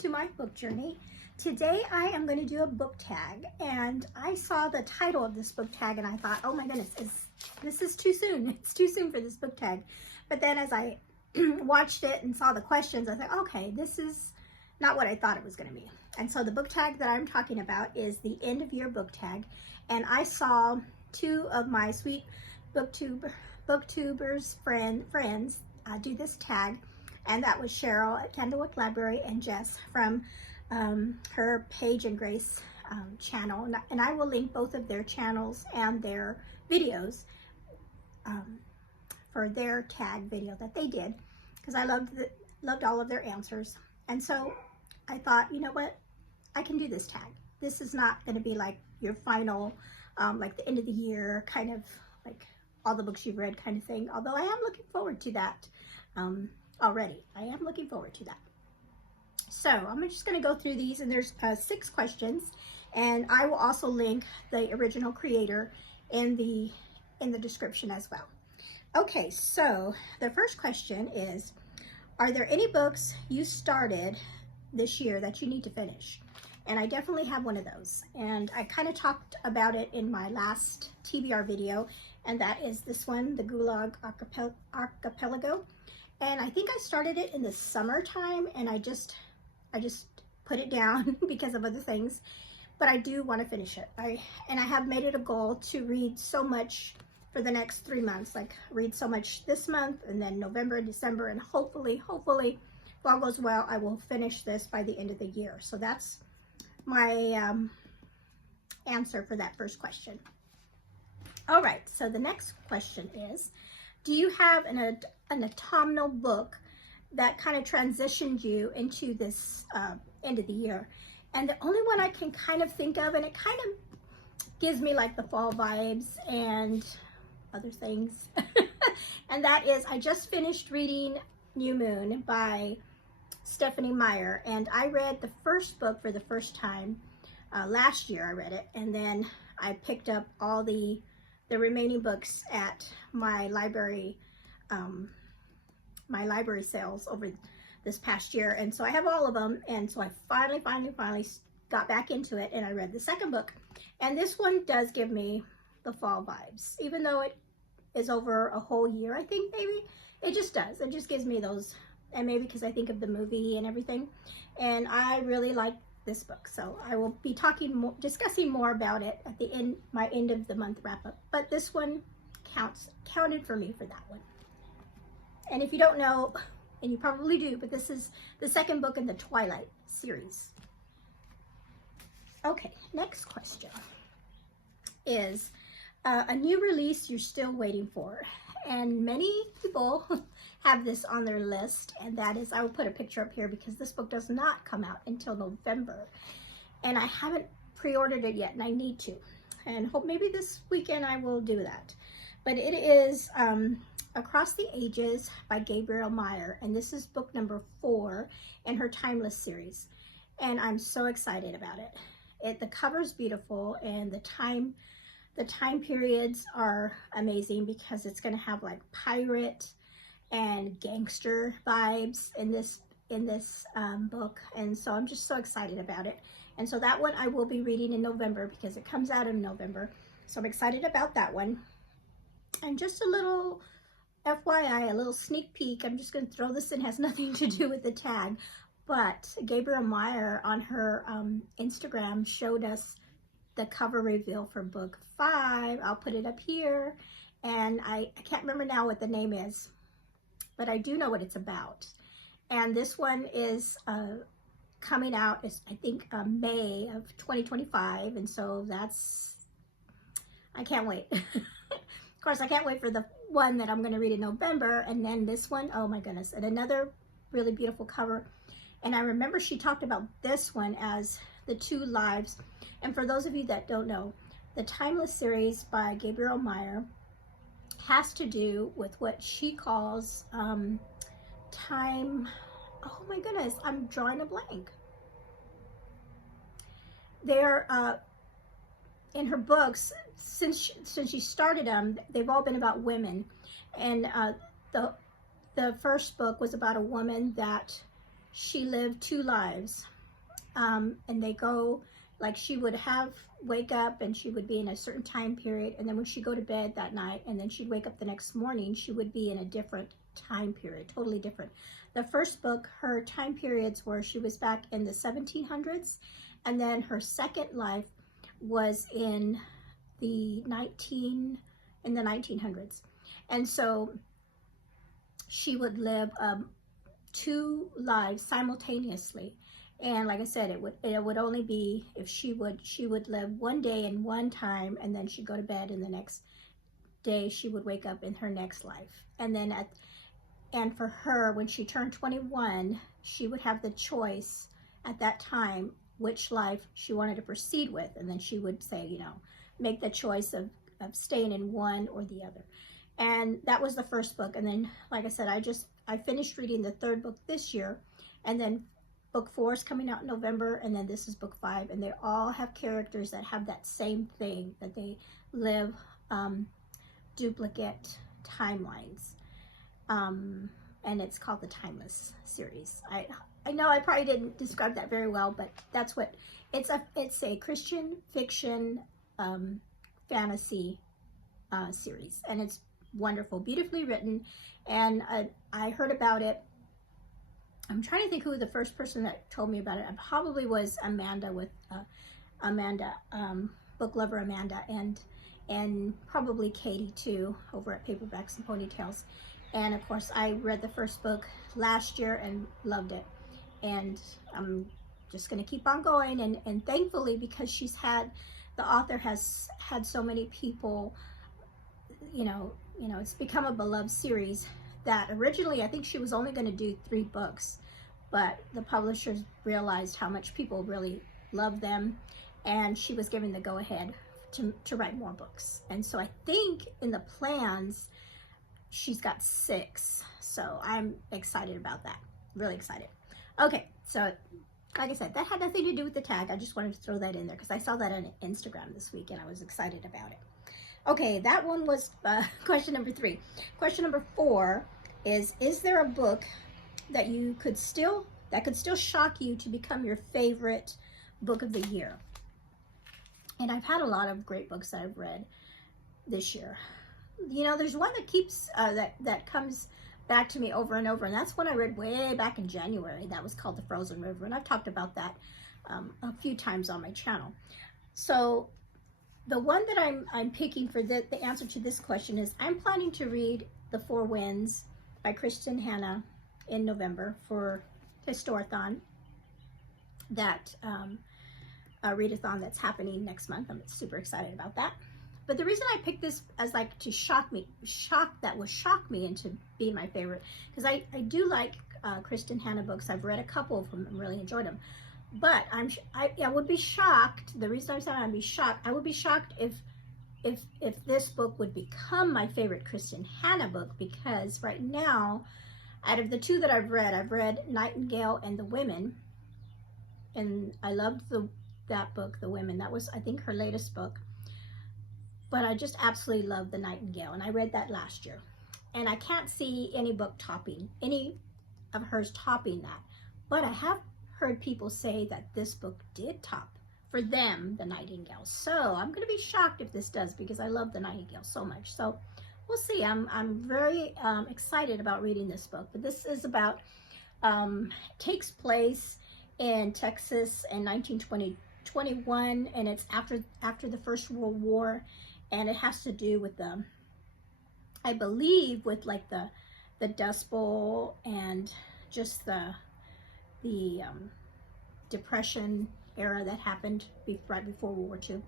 to my book journey. Today I am going to do a book tag, and I saw the title of this book tag and I thought, oh my goodness, this is too soon. It's too soon for this book tag. But then as I watched it and saw the questions, I thought, okay, this is not what I thought it was going to be. And so the book tag that I'm talking about is the end of year book tag. And I saw two of my sweet booktubers friends do this tag, and that was Cheryl at Candlewick Library and Jess from her Paige and Grace channel, and I will link both of their channels and their videos for their tag video that they did, because I loved all of their answers. And so I thought, you know what, I can do this tag. This is not going to be like your final like the end of the year kind of like all the books you've read kind of thing, although I am looking forward to that already. I am looking forward to that. So I'm just going to go through these, and there's 6 questions, and I will also link the original creator in the description as well. Okay, so the first question is, are there any books you started this year that you need to finish? And I definitely have one of those, and I kind of talked about it in my last TBR video, and that is this one, the Gulag Archipelago. And I think I started it in the summertime, and I just put it down because of other things, but I do want to finish it. I have made it a goal to read so much for the next 3 months, like read so much this month, and then November and December, and hopefully, if all goes well, I will finish this by the end of the year. So that's my answer for that first question. All right, so the next question is, do you have an autumnal book that kind of transitioned you into this end of the year? And the only one I can kind of think of, and it kind of gives me like the fall vibes and other things, and that is, I just finished reading New Moon by Stephanie Meyer, and I read the first book for the first time last year. I read it, and then I picked up all the remaining books at my library sales over this past year, and so I have all of them. And so I finally got back into it, and I read the second book, and this one does give me the fall vibes, even though it is over a whole year. I think maybe it just does. It just gives me those, and maybe because I think of the movie and everything, and I really like this book. So I will be discussing more about it at the end, my end of the month wrap up. But this one counted for me for that one. And if you don't know, and you probably do, but this is the second book in the Twilight series. Okay, next question is a new release you're still waiting for. And many people have this on their list, and that is, I will put a picture up here because this book does not come out until November, and I haven't pre-ordered it yet, and I need to, and hope maybe this weekend I will do that. But it is Across the Ages by Gabrielle Meyer, and this is book number 4 in her Timeless series, and I'm so excited about it. The cover's beautiful, and the time periods are amazing, because it's going to have like pirate and gangster vibes in this book, and so I'm just so excited about it. And so that one I will be reading in November, because it comes out in November, so I'm excited about that one. And just a little FYI, a little sneak peek, I'm just going to throw this in, has nothing to do with the tag, but Gabrielle Meyer on her Instagram showed us the cover reveal for book 5. I'll put it up here, and I can't remember now what the name is, but I do know what it's about. And this one is coming out, I think May of 2025, and so I can't wait. Of course, I can't wait for the one that I'm going to read in November, and then this one, oh my goodness, and another really beautiful cover. And I remember she talked about this one as the 2 lives. And for those of you that don't know, the Timeless series by Gabrielle Meyer has to do with what she calls time. Oh my goodness, I'm drawing a blank. They're in her books, since she started them, they've all been about women. And the first book was about a woman that she lived 2 lives. and they go, like she would wake up and she would be in a certain time period, and then when she'd go to bed that night and then she'd wake up the next morning, she would be in a different time period, totally different. The first book, her time periods were she was back in the 1700s, and then her second life was in the 1900s. And so she would live 2 lives simultaneously. And like I said, it would only be if she would live one day in one time, and then she'd go to bed, and the next day she would wake up in her next life. And then and for her, when she turned 21, she would have the choice at that time which life she wanted to proceed with, and then she would say, you know, make the choice of staying in one or the other. And that was the first book. And then, like I said, I finished reading the 3rd book this year, and then book 4 is coming out in November, and then this is book 5, and they all have characters that have that same thing, that they live duplicate timelines, and it's called the Timeless series. I know I probably didn't describe that very well, but that's what it's a Christian fiction fantasy series, and it's wonderful, beautifully written. And I heard about it. I'm trying to think who the first person that told me about it. It probably was Amanda, with book lover Amanda, and probably Katie too, over at Paperbacks and Ponytails. And of course, I read the first book last year and loved it. And I'm just going to keep on going. And thankfully, because the author has had so many people, you know, it's become a beloved series, that originally I think she was only going to do 3 books, but the publishers realized how much people really love them, and she was given the go-ahead to write more books. And so I think in the plans, she's got 6. So I'm excited about that. Really excited. Okay, so like I said, that had nothing to do with the tag. I just wanted to throw that in there because I saw that on Instagram this week and I was excited about it. Okay, that one was question number 3. Question number 4 is there a book that could still shock you to become your favorite book of the year? And I've had a lot of great books that I've read this year. You know, there's one that keeps that comes back to me over and over, and that's one I read way back in January. That was called The Frozen River, and I've talked about that a few times on my channel. So the one that I'm picking for the answer to this question is, I'm planning to read The Four Winds by Kristen Hanna in November for Historathon, that readathon that's happening next month. I'm super excited about that. But the reason I picked this as like to shock me into being my favorite, because I do like Kristen Hanna books. I've read a couple of them and really enjoyed them. But I would be shocked. The reason I'm saying I'd be shocked, I would be shocked if this book would become my favorite Kristen Hanna book, because right now, out of the 2 that I've read Nightingale and The Women, and I loved that book, The Women. That was, I think, her latest book. But I just absolutely love The Nightingale, and I read that last year. And I can't see any of hers topping that. But I have heard people say that this book did top, for them, The Nightingale. So I'm going to be shocked if this does, because I love The Nightingale so much. So we'll see. I'm very excited about reading this book. But this is about, takes place in Texas in 1921, and it's after the First World War. And it has to do with I believe, with like the Dust Bowl and just the Depression era that happened right before World War II.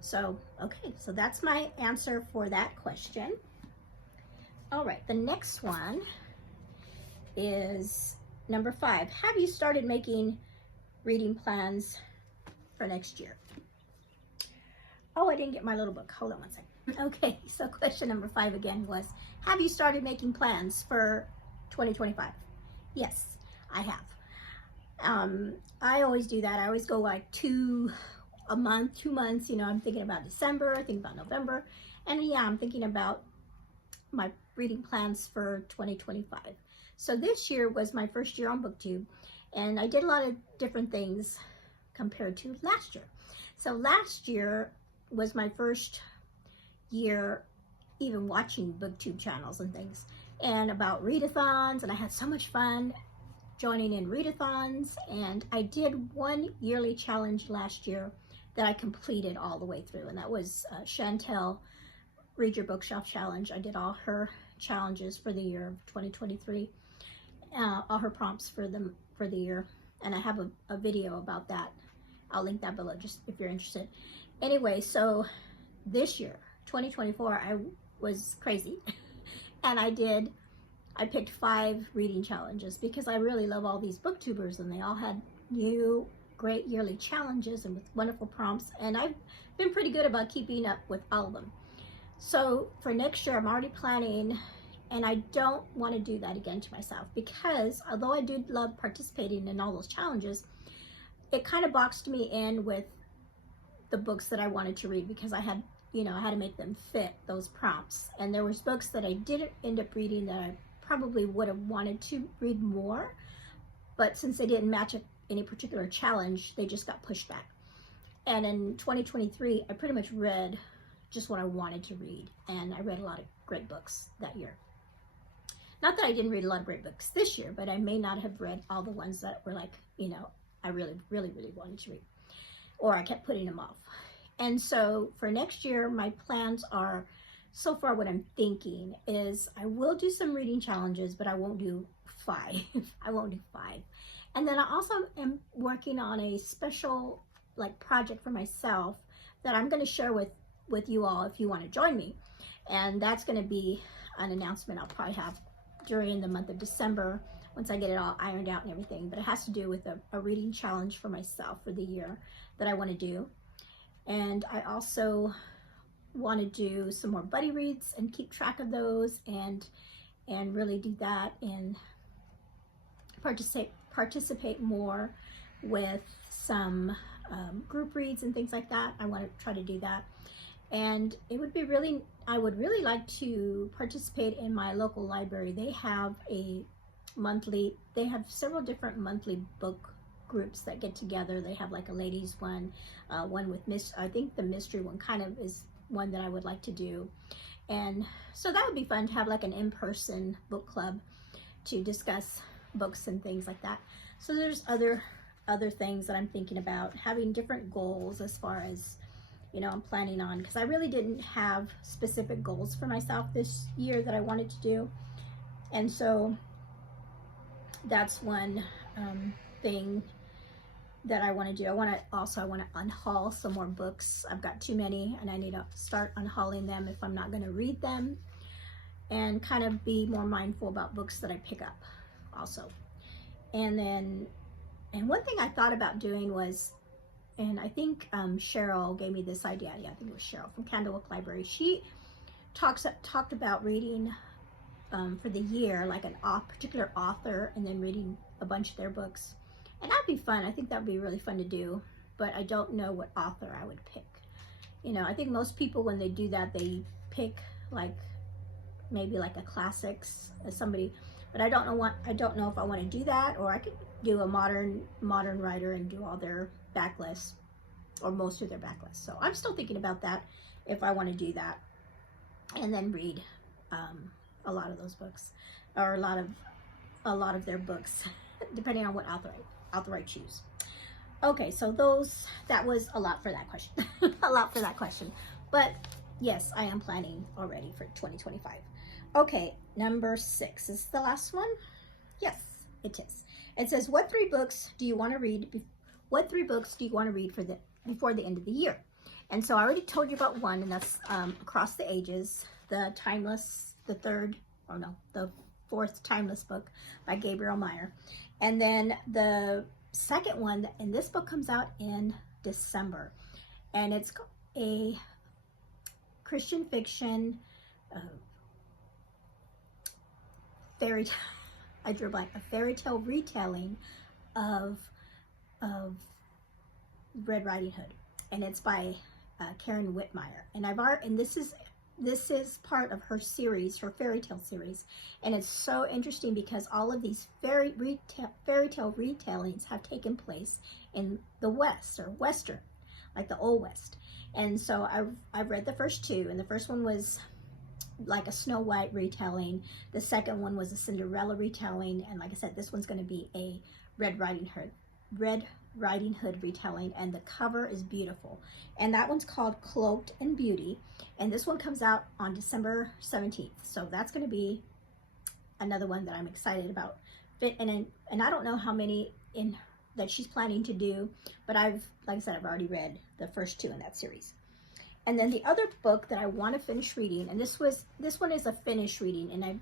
So, okay, so that's my answer for that question. All right, the next one is number 5. Have you started making reading plans for next year? Oh, I didn't get my little book. Hold on one second. Okay, so question number 5 again was, have you started making plans for 2025? Yes, I have. I always do that. I always go like 2 months, you know. I'm thinking about December, thinking about November, and yeah, I'm thinking about my reading plans for 2025. So this year was my first year on BookTube, and I did a lot of different things compared to last year. So last year was my first year even watching booktube channels and things, and about readathons, and I had so much fun joining in readathons. And I did one yearly challenge last year that I completed all the way through, and that was Chantel Read Your Bookshelf Challenge. I did all her challenges for the year of 2023, all her prompts for the year, and I have a video about that. I'll link that below just if you're interested. Anyway, so this year, 2024, I was crazy and I picked 5 reading challenges because I really love all these booktubers, and they all had new great yearly challenges and with wonderful prompts, and I've been pretty good about keeping up with all of them. So for next year, I'm already planning, and I don't want to do that again to myself, because although I do love participating in all those challenges, it kind of boxed me in with the books that I wanted to read, because I had to make them fit those prompts. And there was books that I didn't end up reading that I probably would have wanted to read more, but since they didn't match any particular challenge, they just got pushed back. And in 2023, I pretty much read just what I wanted to read, and I read a lot of great books that year. Not that I didn't read a lot of great books this year, but I may not have read all the ones that were like, I really, really, really wanted to read, or I kept putting them off. And so for next year, my plans are, so far what I'm thinking is I will do some reading challenges, but I won't do 5. I won't do 5. And then I also am working on a special project for myself that I'm going to share with you all if you want to join me. And that's going to be an announcement I'll probably have during the month of December, once I get it all ironed out and everything. But it has to do with a reading challenge for myself for the year that I want to do. And I also want to do some more buddy reads and keep track of those, and really do that, and participate more with some group reads and things like that. I want to try to do that. And it would be I would really like to participate in my local library. They have several different monthly book groups that get together. They have like a ladies one, one with I think the mystery one kind of is one that I would like to do. And so that would be fun to have like an in-person book club to discuss books and things like that. So there's other things that I'm thinking about, having different goals as far as, I'm planning on, because I really didn't have specific goals for myself this year that I wanted to do. And so that's one thing that I want to do. I want to unhaul some more books. I've got too many, and I need to start unhauling them if I'm not going to read them, and kind of be more mindful about books that I pick up also. And one thing I thought about doing was, and I think Cheryl gave me this idea. Yeah, I think it was Cheryl from Candlewick Library. She talked about reading for the year, like a particular author, and then reading a bunch of their books. And that'd be fun. I think that'd be really fun to do, but I don't know what author I would pick. I think most people, when they do that, they pick maybe like a classics as somebody, but I don't know if I want to do that, or I could do a modern writer and do all their backlists, or most of their backlists. So I'm still thinking about that, if I want to do that, and then read a lot of those books, or a lot of their books, depending on what author I choose. Okay, so that was a lot for that question. A lot for that question. But yes, I am planning already for 2025. Okay, number 6 is the last one. Yes, it is. It says, what 3 books do you want to read? What 3 books do you want to read before the end of the year? And so I already told you about one, and that's Across the Ages, the fourth timeless book by Gabriel Meyer. And then the second one, and this book comes out in December, and it's a Christian fiction fairy tale retelling of Red Riding Hood, and it's by Karen Whitmire. And this is this is part of her series, her fairy tale series. And it's so interesting because all of these fairy tale retellings have taken place in the West, or Western, like the Old West. And so I've read the first two, and the first one was like a Snow White retelling. The second one was a Cinderella retelling. And like I said, this one's going to be a Red Riding Hood retelling, and the cover is beautiful. And that one's called Cloaked in Beauty, and this one comes out on December 17th. So that's going to be another one that I'm excited about. And I don't know how many that she's planning to do, but like I said, I've already read the first two in that series. And then the other book that I want to finish reading, and this one is a finished reading, and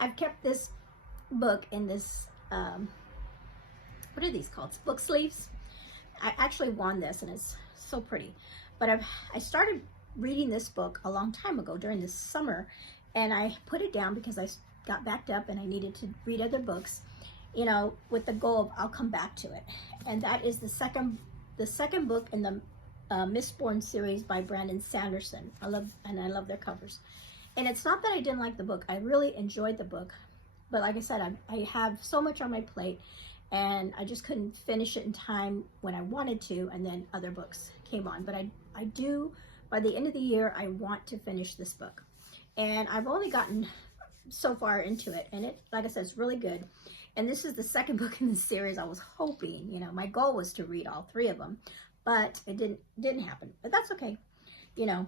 I've kept this book in this what are these called? Book sleeves. I actually won this, and it's so pretty. But I started reading this book a long time ago during the summer, and I put it down because I got backed up and I needed to read other books, you know, with the goal of I'll come back to it. And that is the second book in the Mistborn series by Brandon Sanderson. I love their covers. And it's not that I didn't like the book. I really enjoyed the book, but like I said, I have so much on my plate, and I just couldn't finish it in time when I wanted to, and then other books came on. But I do, by the end of the year, I want to finish this book. And I've only gotten so far into it, and it, like I said, it's really good. And this is the second book in the series. I was hoping, you know, my goal was to read all three of them, but it didn't happen. But that's okay. You know,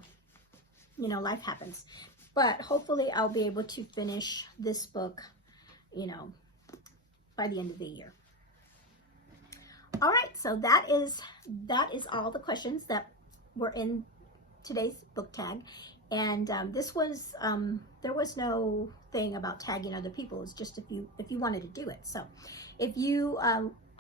life happens. But hopefully I'll be able to finish this book, you know, by the end of the year. All right, so that is all the questions that were in today's book tag. And this was there was no thing about tagging other people. It's just if you wanted to do it. So if you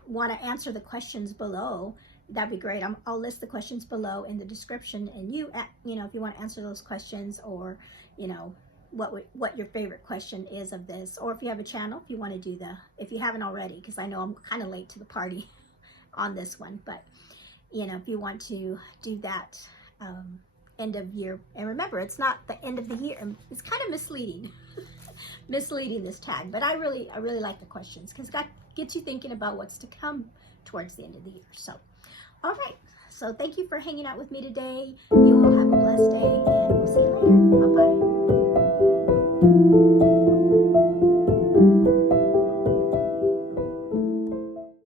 want to answer the questions below, that'd be great. I'll list the questions below in the description, and you know, if you want to answer those questions, or you know, what your favorite question is of this, or if you have a channel, if you want to do if you haven't already, because I know I'm kind of late to the party on this one, but you know, if you want to do that end of year, and remember, it's not the end of the year. It's kind of misleading this tag, but I really like the questions, because it gets you thinking about what's to come towards the end of the year. So all right, so thank you for hanging out with me today. You all have a blessed day, and we'll see you later. Bye-bye.